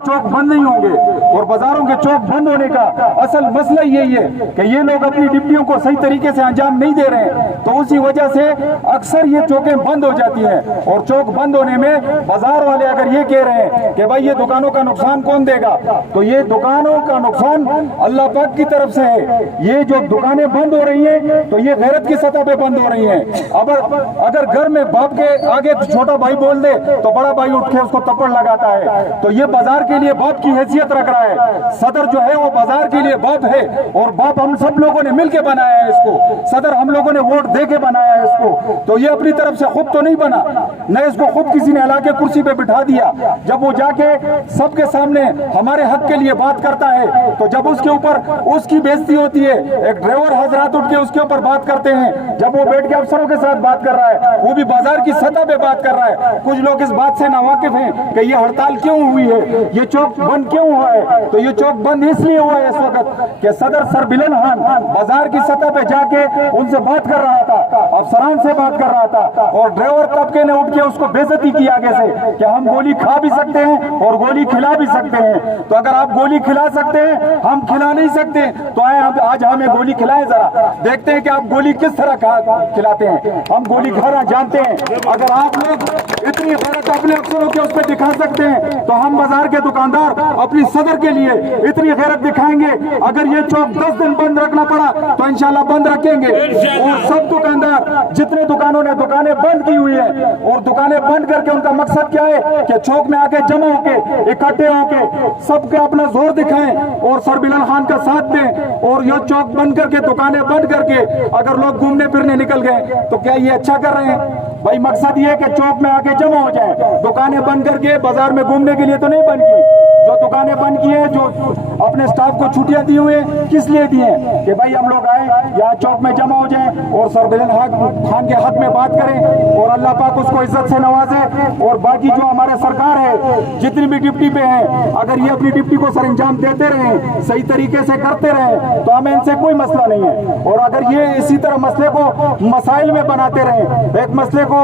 चौक बंद नहीं होंगे। और बाजारों के चौक बंद होने का असल मसला यही है कि ये लोग अपनी ड्यूटियों को सही तरीके से अंजाम नहीं दे रहे हैं, तो उसी वजह से अक्सर ये चौकें बंद हो जाती हैं। और चौक बंद होने में बाजार वाले अगर ये कह रहे हैं कि भाई ये दुकानों का नुकसान कौन देगा, तो ये दुकानों का नुकसान अल्लाह पाक की तरफ से है। ये जो दुकानें बंद हो रही हैं तो ये गैरत की सतह पे बंद हो रही हैं। अगर घर में बाप के आगे छोटा भाई बोल दे तो बड़ा भाई उठ के उसको थप्पड़ लगाता है। तो ये बाजार के लिए बाप की हैसियत रख रहा है। सदर जो है वो बाजार के लिए बाप है, और बाप हम सब लोगों ने मिलके बनाया है इसको। सदर हम लोगों ने वोट दे के बनाया है इसको। तो ये अपनी तरफ से खुद तो नहीं बना, न इसको खुद किसी ने हला के कुर्सी पे बिठा दिया। जब वो जाके सबके सामने हमारे हक के लिए बात करता है, तो जब उसके ऊपर उसकी बेइज्जती होती है, एक ड्राइवर हजरात उठ के उसके ऊपर बात करते हैं। जब वो बैठ के अफसरों के साथ बात कर रहा है, वो भी बाजार की सतह पे बात कर रहा है। कुछ लोग इस बात से नावाकिफ हैं कि ये हड़ताल क्यों हुई है, ये चौक बंद क्यों हुआ है। तो ये चौक बंद इसलिए हुआ है इस वक्त कि सदर सर बिलन खान बाजार की सतह पे जाके उनसे बात कर रहा था, अफसरान से बात कर रहा था, और ड्राइवर तबके ने उठ के उसको बेइज्जती की आगे से कि हम गोली खा भी सकते हैं और गोली खिला भी सकते हैं। तो अगर आप गोली खिला सकते हैं, हम खिला नहीं सकते, तो आए आज हमें गोली खिलाएं, जरा देखते हैं कि आप गोली किस तरह खिलाते हैं। हम गोली खाना जानते हैं। अगर आप लोग इतनी गैरत अपने अफसरों के उस पर दिखा सकते हैं, तो हम बाजार के दुकानदार अपनी सदर के लिए इतनी गैरत दिखाएंगे। अगर ये चौक 10 दिन बंद रखना पड़ा तो इंशाल्लाह बंद रखेंगे। और सब दुकानदार जितने दुकानों ने दुकानें बंद की हुई है, और दुकानें बंद करके उनका मकसद क्या है कि चौक में आके जमा होके इकट्ठे होके सबके अपना जोर दिखाएं और सर बिलाल खान का साथ दें। और ये चौक बंद करके दुकानें बंद करके अगर लोग घूमने फिरने निकल गए तो क्या ये अच्छा कर रहे हैं? भाई मकसद ये है कि चौक में आके जमा हो जाए। दुकानें बंद करके बाजार में घूमने के लिए तो नहीं बंद की। जो दुकानें बंद की है, जो अपने स्टाफ को छुट्टियां दी हुई है, किस लिए दी है कि भाई हम लोग आए यहाँ चौक में जमा हो जाएं और सर बिलाल खान के हक में बात करें और अल्लाह पाक उसको इज्जत से नवाजे। और बाकी जो हमारे सरकार है जितनी भी डिप्टी पे है, अगर ये अपनी डिप्टी को सर अंजाम देते रहे, सही तरीके से करते रहे, तो हमें इनसे कोई मसला नहीं है। और अगर ये इसी तरह मसले को मसाइल में बनाते रहे, एक मसले को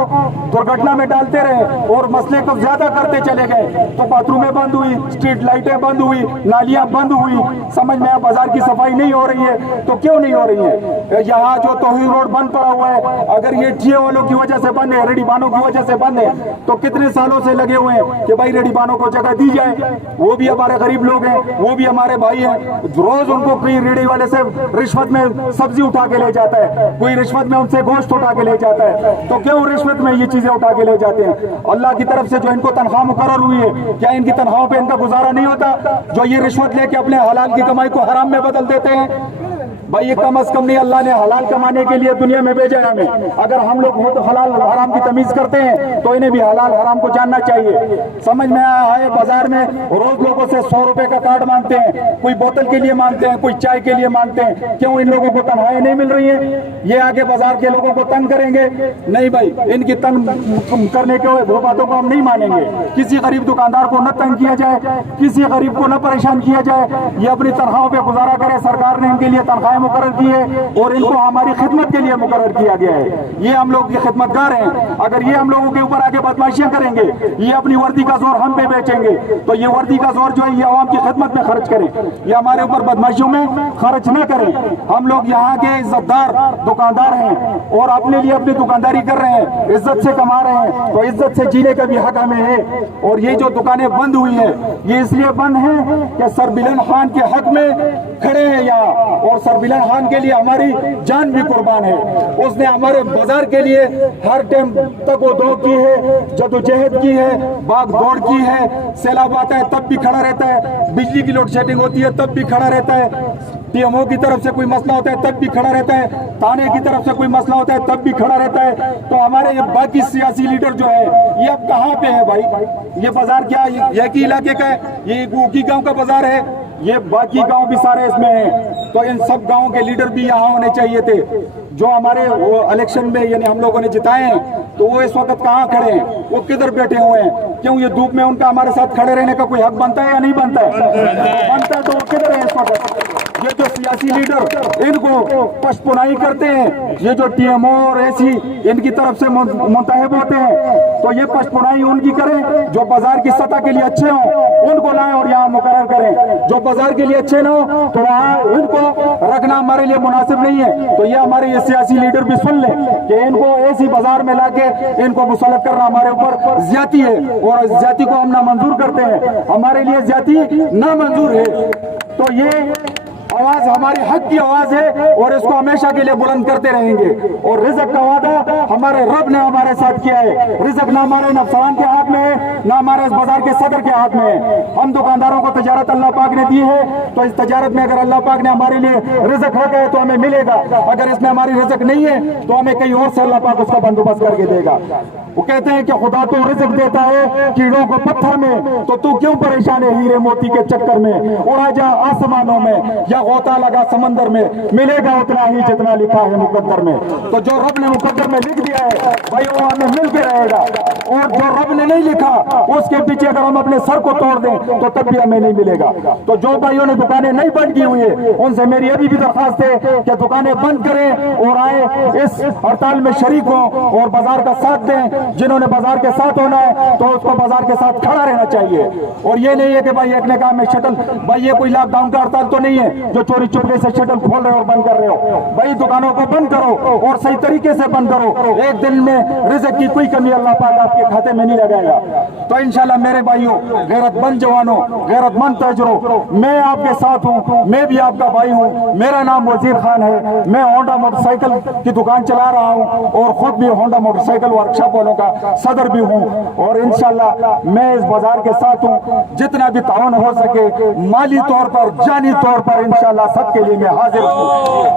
दुर्घटना में डालते रहे और मसले को ज्यादा करते चले गए, तो बाथरूमें बंद हुई, स्ट्रीट लाइटें बंद हुई, नालियां बंद हुई, समझ में बाजार की सफाई नहीं हो रही है। तो क्यों नहीं हो रही है? यहाँ जो तौहीद रोड बंद पड़ा हुआ है, अगर ये टीए वालों की वजह से बंद है, रेडी बानों की वजह से बंद है, तो कितने सालों से लगे हुए हैं कि भाई रेडी बानों को जगह दी जाए। वो भी हमारे गरीब लोग हैं, वो भी हमारे भाई हैं। रोज उनको कोई रेडी वाले से रिश्वत में सब्जी उठा के ले जाता है, कोई रिश्वत में उनसे गोश्त उठा के ले जाता है। तो क्यों रिश्वत में ये चीजें उठा के ले जाते हैं? अल्लाह की तरफ से जो इनको तनख्वाह मुकर्रर हुई है, क्या इनकी तनख्वाहों पे इनका गुजारा नहीं होता? जो ये रिश्वत लेके अपने हलाल की कमाई को हराम में बदल देते हैं। भाई ये कम अज कम नहीं, अल्लाह ने हलाल कमाने के लिए दुनिया में भेजा है हमें। अगर हम लोग हलाल हराम की तमीज करते हैं तो इन्हें भी हलाल हराम को जानना चाहिए। समझ में आया है, बाजार में रोज लोगों से 100 रुपए का कार्ड मांगते हैं, कोई बोतल के लिए मांगते हैं, कोई चाय के लिए मांगते हैं। क्यों इन लोगों को तनख्वाहें नहीं मिल रही है? ये आगे बाजार के लोगों को तंग करेंगे? नहीं भाई, इनकी तंग करने के वो बातों को हम नहीं मानेंगे। किसी गरीब दुकानदार को न तंग किया जाए, किसी गरीब को न परेशान किया जाए। ये अपनी तनख्वाहों पे गुजारा करे। सरकार ने इनके लिए तनख्वाहें मुकर्रर की है और इनको हमारी खिदमत के लिए मुकर्रर किया गया है। ये हम लोग के खिदमतगार हैं। अगर ये हम लोगों के ऊपर आगे बदमाशियां करेंगे, ये अपनी वर्दी का जोर हम पे बेचेंगे, तो ये वर्दी का जोर जो है ये आवाम की खिदमत में खर्च करें, ये हमारे ऊपर बदमाशियों में खर्च न करें। हम लोग यहाँ के इज्जतदार दुकानदार हैं और अपने लिए अपनी दुकानदारी कर रहे हैं, इज्जत से कमा रहे हैं, तो इज्जत से जीने का भी हक हमें है। और ये जो दुकानें बंद हुई हैं, ये इसलिए बंद हैं कि सर बिलाल खान के हक में खड़े हैं यहाँ, और सर बिलाल खान के लिए हमारी जान भी कुर्बान है। उसने हमारे बाजार के लिए हर टाइम तक वो दौड़ की है, जदोजहद की है, भाग दौड़ की है। सैलाब आता है तब भी खड़ा रहता है, बिजली की लोड शेडिंग होती है तब भी खड़ा रहता है, पीएमओ की तरफ से कोई मसला होता है तब भी खड़ा रहता है, थाने की तरफ से कोई मसला होता है तब भी खड़ा रहता है। तो हमारे ये बाकी सियासी लीडर जो है ये अब कहाँ पे है भाई? ये बाजार क्या ये की इलाके का है? ये ऊकी गांव का बाजार है? ये बाकी गांव भी सारे इसमें हैं। तो इन सब गांवों के लीडर भी यहाँ होने चाहिए थे। जो हमारे वो इलेक्शन में यानी हम लोगों ने जिताए हैं, तो वो इस वक्त कहाँ खड़े हैं? वो किधर बैठे हुए हैं? क्यों ये धूप में उनका हमारे साथ खड़े रहने का कोई हक बनता है या नहीं बनता है? बनता है, तो वो किधर है इस वक्त? ये जो सियासी लीडर इनको पशपुनाई करते हैं, ये जो टीएमओ और ऐसी इनकी तरफ से मुंतहब होते हैं, तो ये पशपुनाई उनकी करें जो बाजार की सतह के लिए अच्छे हों, उनको लाएं और मुकर्रर करें। जो बाजार के लिए अच्छे ना हो तो वहाँ इनको रखना हमारे लिए मुनासिब नहीं है। तो ये हमारे ये सियासी लीडर भी सुन लें कि इनको ऐसी बाजार में लाके इनको मुसल्लत करना हमारे ऊपर ज्यादती है, और ज्यादती को हम ना मंजूर करते हैं, हमारे लिए ज्यादती ना मंजूर है। तो ये आवाज हमारी हक की आवाज है और इसको हमेशा के लिए बुलंद करते रहेंगे। और रिज़्क का वादा हमारे रब ने हमारे साथ किया है। रिज़्क ना हमारे नफसान के हाथ में है, ना हमारे इस बाजार के सदर के हाथ में है। हम दुकानदारों को तजारत अल्लाह पाक ने दी है, तो इस तजारत में अगर अल्लाह पाक ने हमारे लिए रिज़्क रखा है तो हमें मिलेगा। अगर इसमें हमारी रिज़्क नहीं है तो हमें कहीं और से अल्लाह पाक उसका बंदोबस्त करके देगा। वो कहते हैं कि खुदा तो रिज़्क देता है कीड़ों को पत्थर में, तो तू क्यों परेशान है हीरे मोती के चक्कर में। उड़ा जा आसमानों में या गोता लगा समंदर में, मिलेगा उतना ही जितना लिखा है मुकद्दर में। तो जो रब ने मुकद्दर में लिख दिया है भाई वो हमें मिल के रहेगा, और जो रब ने नहीं लिखा उसके पीछे अगर हम अपने सर को तोड़ दें तो तब भी हमें नहीं मिलेगा। तो जो भाइयों ने दुकानें नहीं बंद की हुई है उनसे मेरी अभी भी दरखास्त है कि दुकानें बंद करें और आए इस हड़ताल में शरीक हों और बाजार का साथ दें। जिन्होंने बाजार के साथ होना है तो उसको बाजार के साथ खड़ा रहना चाहिए। और ये नहीं है कि भाई एक ने कहा मैं शटल, भाई ये कोई लॉकडाउन का हड़ताल तो नहीं है जो चोरी चुपके से शटल खोल रहे हो और बंद कर रहे हो। भाई दुकानों को बंद करो और सही तरीके से बंद करो। एक दिन में रिज़्क की कोई कमी अल्लाह पाक आपके खाते में नहीं लगाएगा। तो इंशाल्लाह मेरे भाइयों, गैरतमंद जवानों, गैरतमंद ताजरों, मैं आपके साथ हूँ, मैं भी आपका भाई हूँ। मेरा नाम वजीर खान है, मैं होंडा मोटरसाइकिल की दुकान चला रहा हूँ और खुद भी होंडा मोटरसाइकिल वर्कशॉप वालों का सदर भी हूँ। और इंशाल्लाह मैं इस बाजार के साथ हूँ, जितना भी ताउन हो सके माली तौर पर, जानी तौर पर इंशाल्लाह सबके लिए मैं हाजिर हूँ।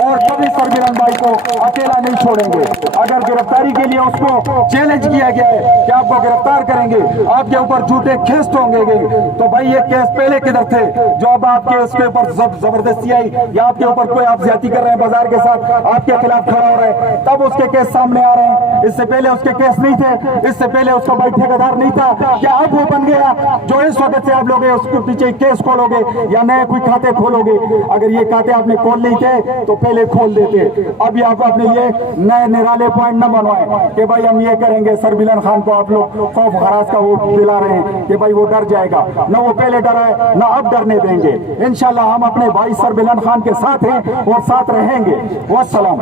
और कभी सरबिलन भाई को अकेला नहीं छोड़ेंगे। अगर गिरफ्तारी के लिए उसको चैलेंज किया गया है कि आपको गिरफ्तार करेंगे, आपके ऊपर झूठे केस होंगे, तो भाई ये केस पहले किधर थे जो अब आपके उसके ऊपर जबरदस्ती आई या आपके ऊपर कोई आप ज्यादती कर रहे हैं बाजार के साथ, आपके खिलाफ खड़ा हो रहे हैं, तब उसके केस सामने आ रहे हैं। इससे पहले उसके केस नहीं थे, इससे पहले उसका भाई ठेकेदार नहीं था। क्या अब वो बन गया जो इस वक्त से आप लोग उसके पीछे केस खोलोगे या नए कोई खाते खोलोगे? अगर ये खाते आपने खोल नहीं थे तो पहले खोल देते। अभी आप अपने लिए नए निराले पॉइंट न बनवाएं कि भाई हम ये करेंगे। सरबिलन खान को आप लोग खौफ खराज का वो दिला रहे हैं कि भाई वो डर जाएगा। न वो पहले डरा है, न अब डरने देंगे। इंशाल्लाह हम अपने भाई सरबिलन खान के साथ हैं और साथ रहेंगे। वस्सलाम।